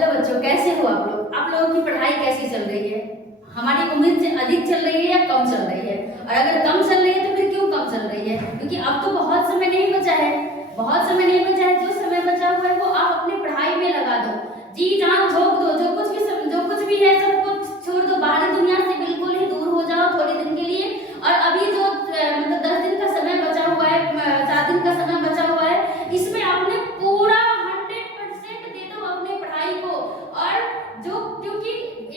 Hello बच्चों, कैसे हो आप लोग? आप लोगों की पढ़ाई कैसी चल रही है? हमारी उम्मीद से अधिक चल रही है या कम चल रही है? और अगर कम चल रही है तो फिर क्यों कम चल रही है? क्योंकि अब तो बहुत समय नहीं बचा है, बहुत समय नहीं बचा है। जो समय बचा हुआ है वो आप अपनी पढ़ाई में लगा दो, जी जान झोंक दो, जो कुछ भी है सब कुछ छोड़ दो, बाहरी दुनिया से बिल्कुल ही दूर हो जाओ थोड़े दिन के लिए। और अभी जो मतलब 10 दिन का समय बचा हुआ है, 7 दिन का समय बचा हुआ है, इसमें आपने पूरा 100% दे दो अपने पढ़ाई को। और जो क्योंकि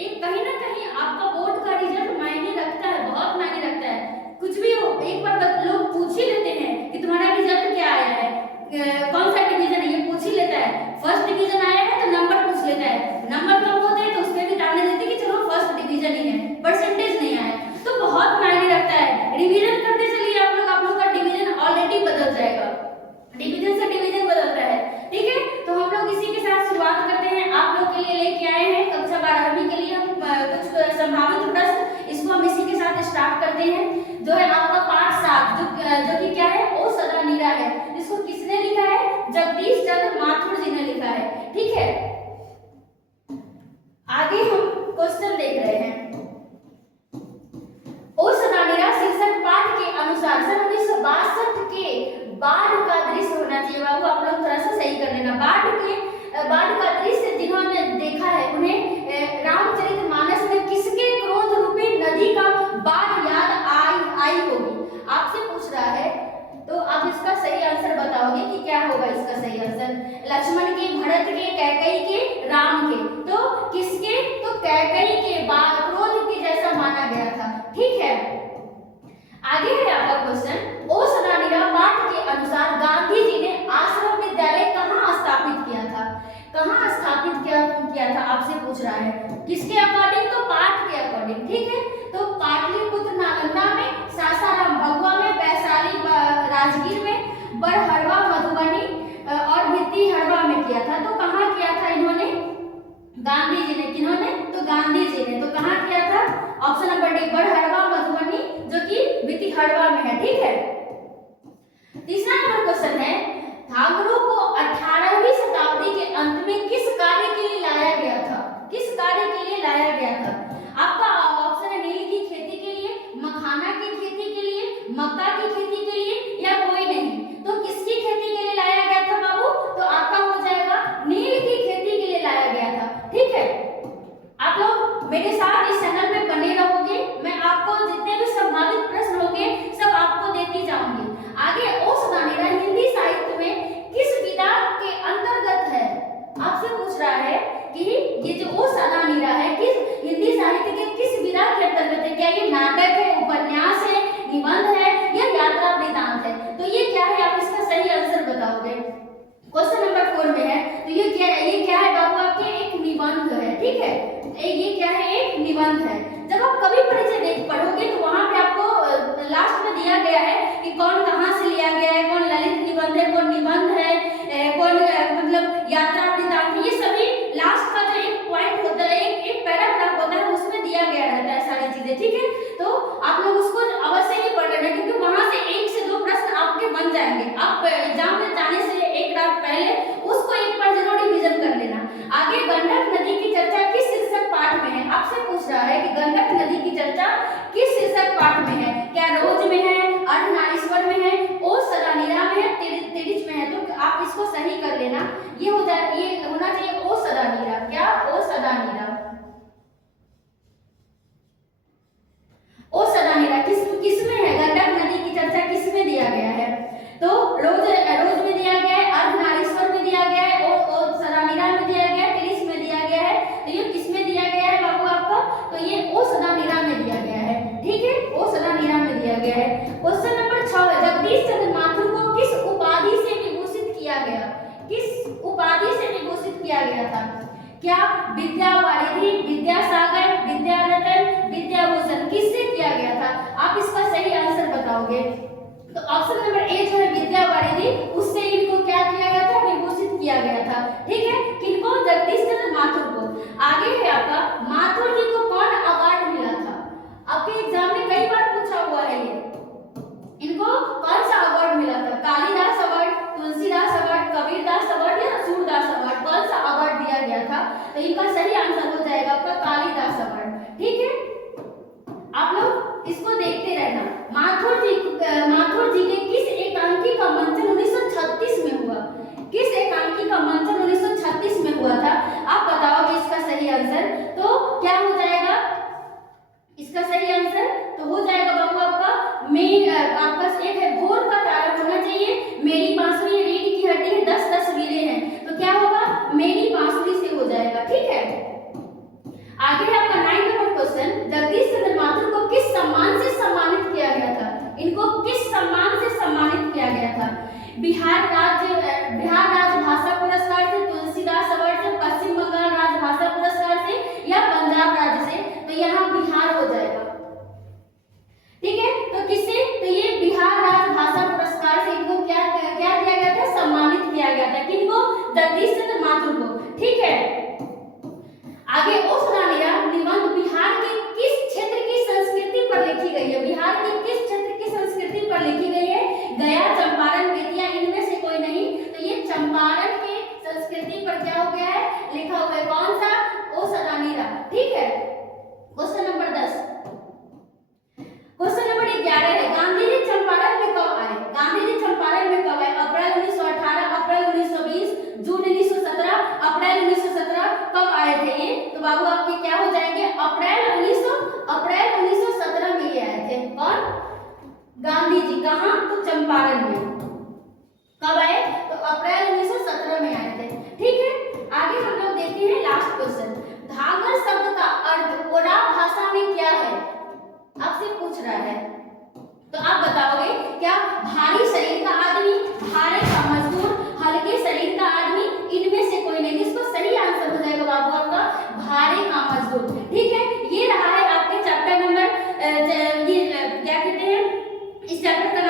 एक कहीं ना कहीं आपका बोर्ड का रिजल्ट मायने रखता है, बहुत मायने रखता है। कुछ भी हो, एक बार लोग पूछ ही लेते हैं कि तुम्हारा रिजल्ट क्या आया है, कौन सा डिवीजन है, ये पूछ ही लेता है। फर्स्ट डिवीजन आया है तो नंबर पूछ लेता है, नंबर कम होते हैं तो उसमें भी डालने देते कि चलो फर्स्ट डिवीजन ही है, परसेंटेज नहीं आया। तो बहुत मायने रखता है। रिवीजन करते चलिए आप लोग का डिवीजन ऑलरेडी बदल जाएगा, डिवीजन से डिवीजन बदलता है। ठीक है, तो हम लोग इसी के साथ शुरुआत करते हैं। आप लोग के लिए लेके आए हैं कक्षा 12वीं के लिए हम कुछ संभावित प्रश्न, इसको हम इसी के साथ स्टार्ट करते हैं। जो है आपका पाठ 7 जो कि क्या है, ओ सदा नीरा है। इसको किसने लिखा है? जगदीश चंद्र माथुर जी ने लिखा है। ठीक है, आगे हम क्वेश्चन देख रहे हैं। ओ सदा नीरा शीर्षक पाठ के अनुसार सन 1962 के बाढ़ का दृश्य होना चाहिए। बाबू आप लोग थोड़ा सा सही कर लेना। बाढ़ का दृश्य जिन्होंने देखा है उन्हें रामचरितमानस में किसके क्रोध रूपी नदी का बाढ़ याद आई होगी? आपसे पूछ रहा है, तो आप इसका सही आंसर बताओगे कि क्या होगा इसका सही आंसर? लक्ष्मण के, भरत के, कैकेयी के, राम के। तो किसके? तो कैकेयी के क्रोध के जैसा माना गया था। ठीक है, आगे है आपका क्वेश्चन। ओ सदा नीरा पाठ के अनुसार गांधी जी ने आश्रम विद्यालय कहाँ स्थापित किया था? कहाँ स्थापित किया था आपसे पूछ रहा है। किसके अकॉर्डिंग? तो पाठ के अकॉर्डिंग। ठीक है, तो पाटलिपुत्र नालंदा में, सासाराम भगवा में, वैशाली राजगीर में, बड़हरवा मधुबनी और भित्तिहरवा में किया था। तो कहाँ किया था इन्होंने? गांधी जी ने। किन्होंने? तो गांधी जी ने। तो कहाँ किया था? Option number D, Barharwa Madhubani, जो कि भित्तिहरवा में है। ठीक है, तीसरा नंबर क्वेश्चन है, भांगड़ों को 18वीं शताब्दी के अंत में किस कार्य के लिए लाया गया था? किस कार्य के लिए लाया गया था? आपका ऑप्शन है नील की खेती के लिए, मखाना की खेती के लिए, मक्का की खेती के लिए, या कोई नहीं। तो किसकी खेती के लिए लाया गया था बाबू? तो आपका हो जाएगा नील की खेती के लिए लाया गया था। ठीक है, आप लोग मेरे साथ इस चैनल पे बने रहोगे, मैं आपको जितने भी संभावित प्रश्न होंगे सब आपको देती जाऊंगी। आगे ओ सदा नीरा हिंदी साहित्य में किस विधा के अंतर्गत है? आपसे पूछ रहा है कि ये जो ओ सदा नीरा है किस हिंदी साहित्य के किस विधा के अंतर्गत है? क्या ये नाटक है, उपन्यास है, निबंध है, या यात्रा वृतांत है? तो ये क्या है, आप इसका सही आंसर बताओगे। क्वेश्चन नंबर 4 में है, तो ये क्या है बाबू? आपके एक निबंध है। ठीक है, ये क्या है? एक निबंध है। जब आप कभी परिचय पढ़ोगे तो वहां पे आपको लास्ट में दिया गया है कि कौन कहां से लिया गया है, कौन ललित निबंध है, कौन निबंध है, कौन मतलब यात्रा वृतांत। ये सभी लास्ट का जो एक पॉइंट होता है, एक पैराग्राफ होता है, उसमें दिया गया रहता है सारी चीजें। ठीक है, तो आप लोग उसको अवश्य ही पढ़ लेना, क्योंकि वहां से 1 से 2 प्रश्न आपके बन जाएंगे। आप एग्जाम में जाने से एक रात पहले उसको एक बार जरूर रिवीजन कर लेना। आगे गंडक नदी की चर्चा किस शीर्षक पाठ में है? आपसे पूछ रहा है कि गंडक नदी की चर्चा किस शीर्षक पाठ में है? क्या रोज में है, अर्धनारीश्वर में है, ओ सदा नीरा में है, तिरिच में है? तो आप इसको सही कर लेना। ये होना चाहिए ओ सदा नीरा। क्या? ओ सदा नीरा। ओ सदा नीरा किस में है? गंडक नदी की चर्चा किस में दिया गया है? तो रोज में दिया गया है, अर्धनारीश्वर में दिया गया है, ओ सदा नीरा में दिया गया है, तिरिच में दिया गया है। तो ये किस में दिया गया है बाबू आपका? तो ये ओ सदा नीरा में दिया गया है। ठीक है, ओ सदा नीरा में दिया गया है। क्वेश्चन नंबर 6 है, जगदीश चंद्र माथुर को किस उपाधि से विभूषित किया गया? किस उपाधि से विभूषित किया गया था? क्या विद्यावारिधि, विद्यासागर, विद्यारत्न, विद्याभूषण? किससे किया गया था? आप इसका सही आंसर बताओगे। तो ऑप्शन नंबर ए जो है विद्यावारिधि, उससे इनको क्या किया गया था? विभूषित किया गया था। ठीक है, किनको? जगदीश चंद्र माथुर को। आगे है आपका, माथुर जी को कौन अवार्ड मिला था? आपके एग्जाम में कई बार पूछा हुआ है ये। इनको कौन सा अवार्ड मिला था? Kalidas award, Tulsidas award, Kabirdas award, या सूरदास अवार्ड? कौन सा अवार्ड दिया गया था? तो इनका सही आंसर हो जाएगा आपका कालिदास अवार्ड। ठीक है, आप लोग इसको देखते रहना। माथुर जी के किस एकांकी का मंचन 1936 में हुआ? किस एकांकी का मंचन 1936 में हुआ था? आप बताओगे इसका सही आंसर, तो क्या हो जाएगा इसका सही आंसर? तो हो जाएगा बाबू आपका आपका एक है भोर का तारा होना चाहिए, मेरी बांसुरी रीढ़ की हड्डी है, 10 तस्वीरें हैं, तो क्या होगा? मेरी बांसुरी से हो जाएगा। ठीक है, आगे है आपका 9 नंबर क्वेश्चन। जगदीश चंद्र माथुर को किस सम्मान से सम्मानित किया गया था? इनको किस सम्मान से सम्मानित किया गया था? बिहार राज्य भाषा पुरस्कार से, तुलसीदास अवार्ड से, पश्चिम बंगाल राज्य भाषा पुरस्कार से, या पंजाब राज्य से? तो यहाँ बिहार हो जाएगा। ठीक है, तो किससे? तो ये बिहार राज्य भाषा पुरस्कार से इनको क्या किया गया था? सम्मानित किया गया था। किनको? जगदीश चंद्र माथुर को। ठीक है, आगे ओस रानीरा निबंध बिहार के किस क्षेत्र की संस्कृति पर लिखी गई है? बिहार के किस क्षेत्र की संस्कृति पर लिखी गई है? गया, चंपारण, बेतिया, इनमें से कोई नहीं, तो ये चंपारण के संस्कृति पर क्या हो गया है? लिखा हुआ है। कौन सा? ओस रानीरा। ठीक है, क्वेश्चन नंबर 10। क्वेश्चन नंबर 11 है, गांधी जी चंपारण में कब आए? गांधी जी चंपारण में कब आए? अप्रैल 1918, अप्रैल 1920, जून 1917, अप्रैल 1917, कब आए थे ये? तो बाबू आपके क्या हो जाएंगे? अप्रैल 1917 में ये आए थे। कौन? गांधी जी। कहाँ? तो चंपारण में। कब आए? तो अप्रैल 1917 में आए थे। ठीक है, आगे हम लोग देखते हैं लास्ट क्वेश्चन। धागर शब्द का अर्थ ओराव भाषा में क्या है? आपसे पूछ रहा है, तो आप बताओगे क्या? भारी शरीर का आदमी, भारे का मजदूर, हल्के शरीर का आदमी, इनमें से कोई नहीं। इसको सही आंसर हो जाएगा बाबू आपका भारे का मजदूर। ठीक है, ये रहा है आपके चैप्टर नंबर ये क्या कहते हैं, इस चैप्टर का